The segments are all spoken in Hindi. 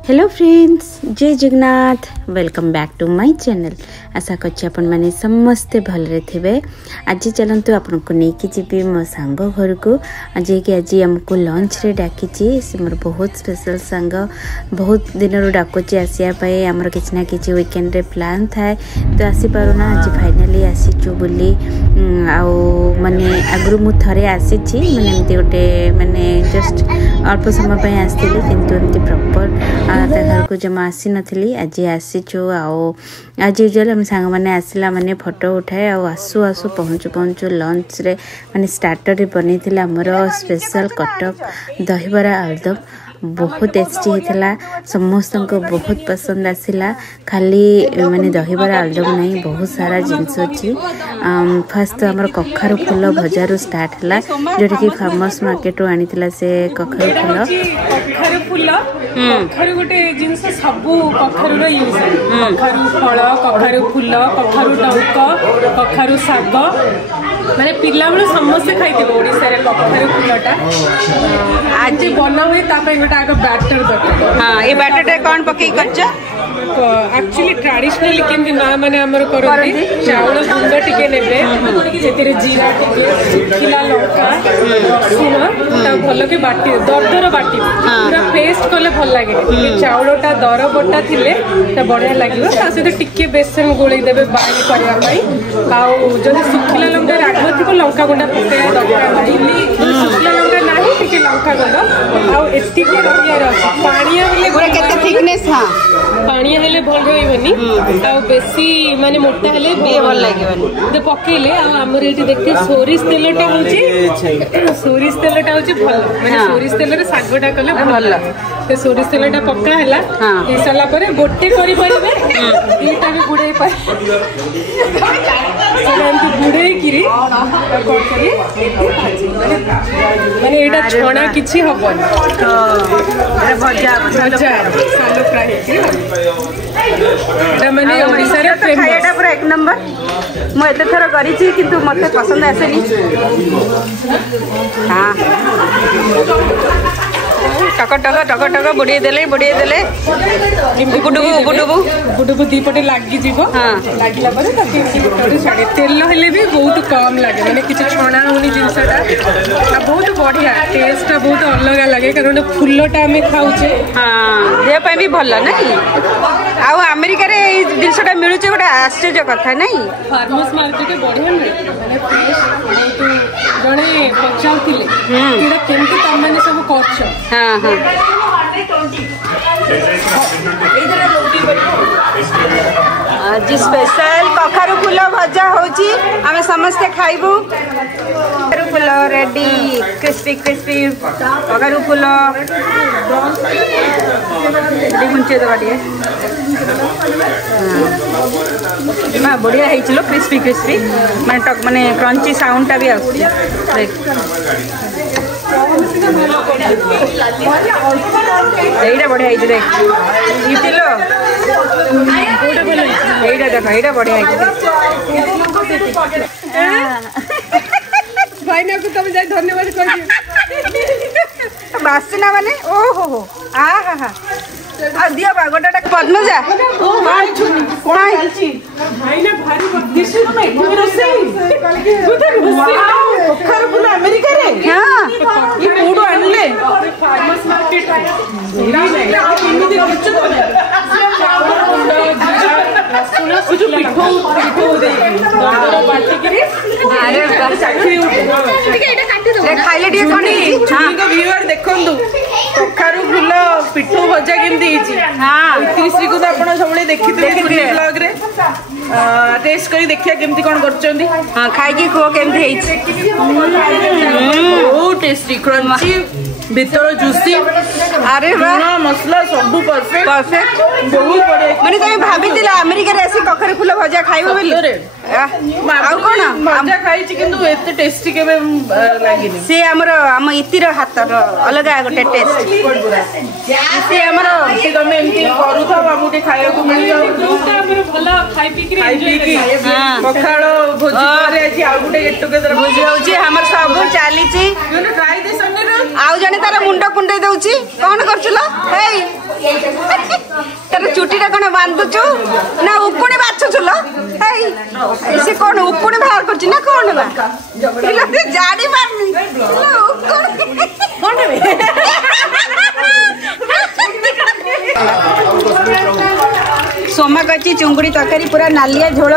हेलो फ्रेंड्स, जय Jagannath. Welcome back to my channel. आशा करछि आपण माने समस्ते भलरे थिबे। आज चलंतु आपन को नेकी जीबी मो सांग घर को आज हमको लंच रे डाकिछि। से मोर बहुत स्पेशल सांग, बहुत दिन रो डाकुछि आसिया पय। हमर किछ ना किछ वीकेंड रे प्लान थाए तो आसी पारुना। आज फाइनली आसीछु बुली आउ माने आगरु मु थरे आसीछि माने एमती गोटे माने जस्ट अल्प समय पय आस्थिली, किंतु एमती प्रॉपर घर को जमा आसी नथली। आज आसीछु आओ आज यूजुअल हम सांग माने आसिला माने फोटो उठाए आ आसु आसु पहुँचु लंच रे माने स्टार्टर रे बनीथिला हमर स्पेशल कटक दहीबरा आलुदम। बहुत टेस्टी होता, समस्त को बहुत पसंद आसिला। खाली माने दहीबरा आलुदम नहीं, बहुत सारा जिनस अच्छी। फर्स्ट तो आमर कखारु फूल भजार स्टार्ट है, जोटा कि फेमस मार्केट आनी से कखारु फूल। कखारु गोटे जिनस सबु कखारु यूज है। कखारु फल, कखारु फूल, कखारु डंक, कखारु शाग माने पिला बेले समस्ते खाइथिबो ओडिसा रे कखारु फूलटा। आज बना हुए तापे गोटा आग बैटर दरकार। हां, ए बैटरटा कोन पकई करछ? एक्चुअली ट्रेडिशनली केमती मां माने हमर करथि। चावल गुंड टिके नेबे, जेतेरे जीरा टिके, सुखिला लंका, रसुन ता भलो के बाटी दरदर बाटी पूरा पेस्ट करले भल लागे। चावलटा दर बटा थिले ता बढ़िया लागिवो। ता से टिके बेसन गोळई देबे बाई करया पई। आउ जदि सुखिला लंका राग थिबो लंका गुंडा पके दरकार नाही। सुखिला लंका नाही टिके लंका गुंड आउ एति के रहिया अछि। पानिया बेले पूरा केते थिकनेस? हां, पानिया हेले भल रहिबनी आ बेसी माने मोटा हेले भल लागेबनी। तो पकेले आ हमर एठी देखते सोरिस तेलटा होची। सोरिस तेलटा होची भल, माने सोरिस तेल रे सागटा कले भल। ते सोरिस तेलटा पक्का हैला ए सला परे गोटे करी परिबे। एटा भी गुडे पाए सेलांती गुडे किरी कोन करी माने एटा छोणा किछि हबन। अरे भजा सालो फ्राई एटा माने ओडिसा रे खाइटा पूरा एक नंबर। मु एते थर करिछि किंतु मते पसंद आसेनी। हां, टक टक टक टक बुड़ी देले गुडुबु दीपटे लागी जीवो। लागिला परे ताकि गुडुबु छाडे। तेल हेले भी बहुत कम लागे, माने किछ छणा होनी जिंसटा आ बहुत बढ़िया टेस्ट बहुत अलग लागे। कारण फूलटा हमें खाउचे। हां, देह पे भी भल नहीं। आ अमेरिका रे ई जिंसटा मिलुचे गोटा आश्चर्य कथा नहीं। फार्मर्स मार्केट बढ़िया मिले, माने बहुत जणे पचाउथिले किडा केमती तम माने सब करछ। हां हां, आज स्पेशल कखारु फूल भजा होची। आमे समस्ते खाइबू। कखारु फूल रेडी, क्रिस्पी क्रिस्पी कखारु फूल घुंचे दबा दिए। हां, बढ़िया हेइछलो, क्रिस्पी क्रिस्पी माने टक माने क्रंची साउंडटा भी आउछ। एइटा बढ़िया हेइछ देख। इतिलो एइटा देख, एइटा बढ़िया हेइछ। भाईना को तुम जाय धन्यवाद कर दियो। बासना माने ओहो हो आ हा हा आ दिया बागोटा पद्मजा कोन आइछि भाईना भारी बदिश में रोसई कखारु फूल अमेरिका रे। हां, ये कोडो आनले फार्मर्स मार्केट एमिति करछ तो जो पिठो दे दर बाटी के। अरे चाकरी ठीक है, एटा काटी दो। खाइले डी कोनी। हां, को व्यूअर देखंतु कखारु फूल पिठो भजा केमती हिची। हां, श्री को तो आपण सबले देखिथिले ब्लॉग रे। टेस्ट करी देखिया केमती कोन करचंदी। हां, खाइ की को केमती हिची। बहुत टेस्टी, क्रंची, भीतर जूसी। अरे वाह, मसला सब परफेक्ट बहुत बढ़िया। माने तमे भाबितिला अमेरिका रे आसी कखारु फूल भजा खाइबो बोली? आउ कोन मजा खाइछि किंतु एते टेस्टी केबे लागिनी। से हम इतिर हातर अलगा गोटे टेस्ट। से हमर तमे एमती करू था बाबूटे खाया को मिल जाऊ। जोटा हमर भला खाइ पी की पखाळ भोजी करे अछि। आ गुटे गेट टुगेदर भोजी होछि। हमर सब चालीछि। ट्राई दे संडे रो आउ जने तार मुंड कुंडे दउछि। कोन करछुला? हेई तार चुटीटा कौन बांधुचु ना उपुणी बाछुचु लो से कौन उपुणी बाहर करछि ना कौन बा जानी पारनी सोमा कच्ची चुंगुड़ी तरकारी पूरा नालिया झोल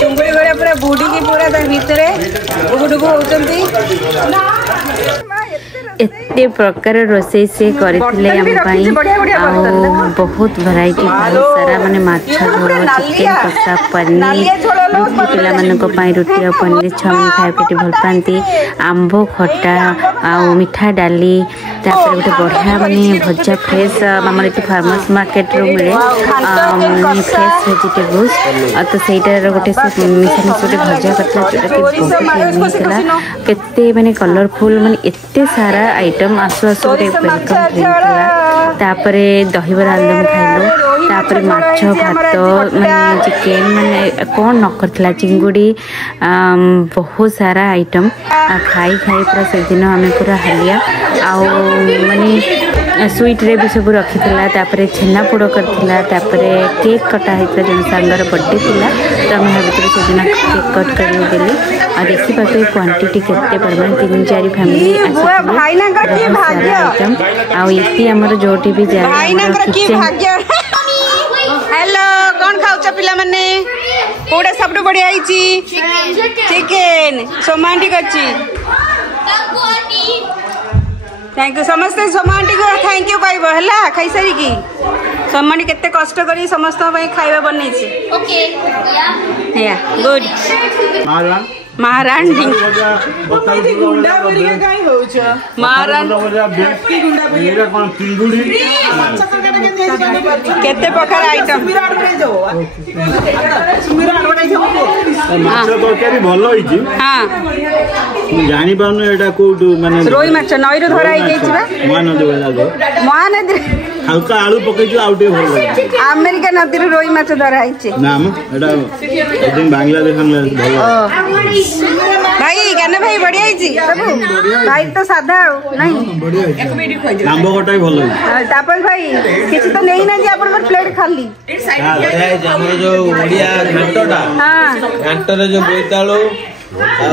चुंगुड़ी गड़े पूरा बुड़ी की पूरा भितर उगुडुगु होचंती एते प्रकार रोषे से करथिले हम पई बहुत वैरायटी बहुत सारा माने माछ झोल चिकन कसा पनीर रुटी पिला मन को पई रुटी और पनीर छमनी खाए पेटी भल पांती आंबो खट्टा आ मिठा डाली तापर गोटे बढ़िया माने भजा फ्रेश हमर एटी फार्मर्स मार्केट रो मिले फ्रेश वेजिटेबल्स तो सेटार गोटे मिशन गोटे भजा करथला जोटा केते माने कलरफुल माने एते सारा आइटम आसु आसु वेलकम तापरे दही बरा आलम खाइलो तापरे माछ भात माने चिकन माने कौन न करथला चिंगुड़ी बहुत सारा आइटम खाई खाई पूरा से दिन हमें पूरा हालिया आ माने स्वीट रे भी सब रखी तापरे छेना पोड़ करथिला तापरे केक कटा होता जन सांगर बर्थडे थिला तो हम भाभी से दिन केक कट कर देली आ देखि पाते क्वांटिटी केते परमाण 3-4 फैमिली आइटम आ इति हमर जोटी भी जा हेलो कौन खाउछ पिला माने कोडा सबटो बढ़िया आइची चिकन सोमांटी करची थैंक यू समस्ते सोमांटी को थैंक यू कहबो हला खाई सारी की सोमांटी केते कष्ट करी समस्त पई खाइबा बनै छी ओके या गुड महारानी गुंडा बरिया काई होछ महारानी केते प्रकार आइटम माछ तरकारी भलो होईची हां जानि पाउनु एटा कोटु माने रोई माछ नईरो धरा आई गेछि बा महानदी वाला गो महानदी हल्का आलू पकेछु आउटे भलो अमेरिका नदी रो रोई माछ धरा आइछि नाम एटा दिन बांग्लादेश में भलो भाई गाना भाई बढ़िया आइछि सब भाई तो सादा नहीं बढ़िया आइछि आंबो खटाई भलो तापर भाई किछ तो नहीं ना जे अपन प्लेट खाली हमर जो ओडिया घांटोटा हां घांटो रे जो बोइताळो आ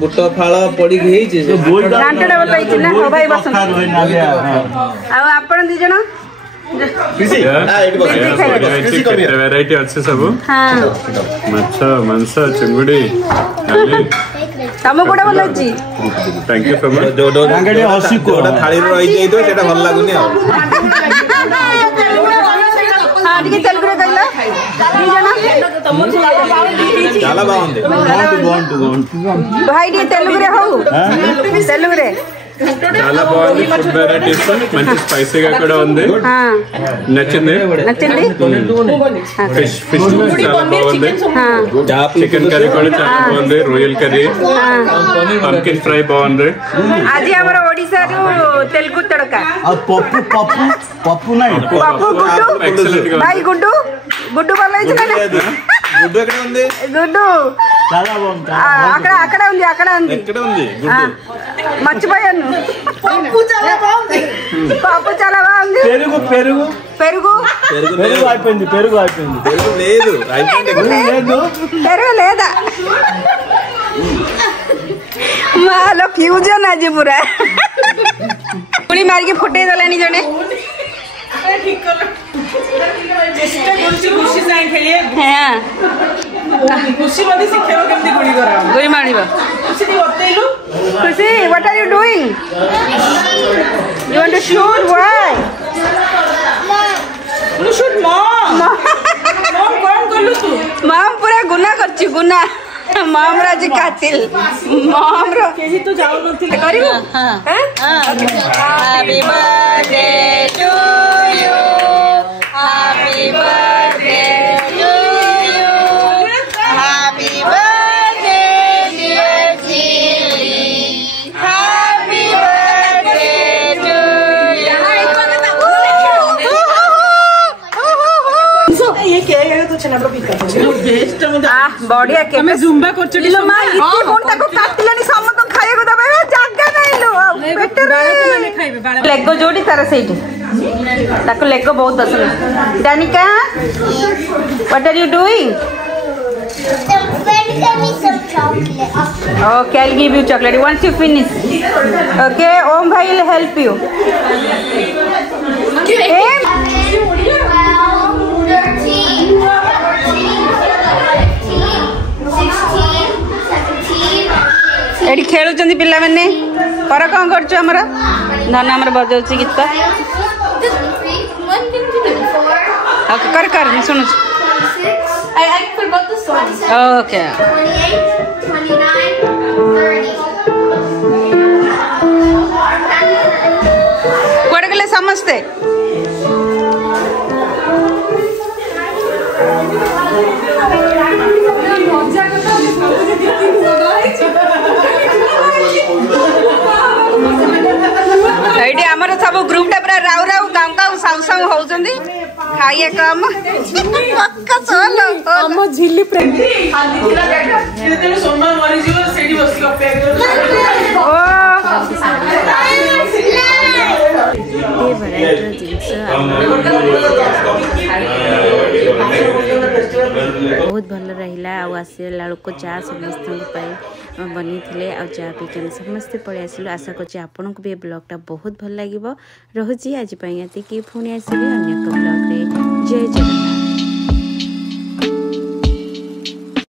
बुट फाळ पड़ी गई छे घांटोटा बताई छी ना हो भाई बस आ आपण दी जण वैरायटी अच्छे सब हां माछ मांस चिंगुड़ी तम कोडा बोल छी थैंक यू सो मच जो रांगडे 80 कोडा थाली रो आई जाई तो सेटा भल लागुनी आ हां ठीक तेलुगु रे कहला दी जना చాలా బాగుంది भाई दी तेलुगु रे हो तेलुगु रे చాలా బాగుంది ఫుడ్ వెరైటీస్ మంచి స్పైసీగా కూడా ఉంది నచ్చింది ఫిష్ చాలా బాగుంది చికెన్ కర్రీ కూడా చాలా బాగుంది రొయ్యల్ కర్రీ పంకిన్ ఫ్రై బాగుంది आज हमर ओडिसा रो तेलुगु तड़का पप्पू पप्पू पप्पू नहीं पप्पू गुड्डू भाई गुड्डू गुड्डू बोलै छ ना గుడ్డు ఎక్కడ ఉంది గుడ్డు చాలా బాగుంది అక్కడ ఉంది ఎక్కడ ఉంది గుడ్డు మర్చిపోయాను పప్పు చాలా బాగుంది పెరుగు పెరుగు పెరుగు పెరుగు అయిపోయింది పెరుగు లేదు పెరుగు లేదా मालो फ्यूजन आज पूरा पुली मार के फुटे दलानी जने चेष्टा करछि खुशी साइ खेलिए हां खुशी मध्ये शिखेबो केमति गुडी करा गुडी मारिबो खुशी दी बतेइलु Khushi what are you doing you want to shoot why you shoot mom कोन करलु तू मॉम पूरा गुना करछि गुना मॉम राज कातिल मॉम रो केही तो जाऊ नथि करिवो हां happy birthday to you happy birthday to you happy birthday dear Chilli happy birthday to you ये केक तो छना बड़ पिका बेस्ट मत आ बढ़िया के हमें जुम्बा करछ लो मा इति कोन ताको काटिलानी समत खाइबो दबे जागा नै लो पेटर रे खाइबे लेगो जोडी तारा सेठी ताको लेगो बहुत पसंद। दानिका, what are you doing? Okay, I'll give you chocolate once you finish. Okay, Om bhai will help you. एठी खेलुचंदी पिला माने पर कौन करछु हमर धन हमर बजाउची गीत कर कर मैं सुनु I forgot the songs. Okay. 28, 29, 30. Code गले समझते एडी हमर सब ग्रुप टा पूरा राउ राउ गांव गांव साउ साउ होउचंदी खाइए कम पक्का सोलो हम झिल्ली प्रेमी आदि थिला बैठा जेते सोमा मरि जीव सेडी बसी अपेक्षा ओ बहुत भल रहा आसला लोक चा समस्त बनी थे आ चा पीके समस्ते पलि आसलु। आशा कर आपन को भी ब्लॉगटा बहुत भल लगे रोचे आज पुणी आसबि अन्य ब्लॉग रे। जय जगन्नाथ।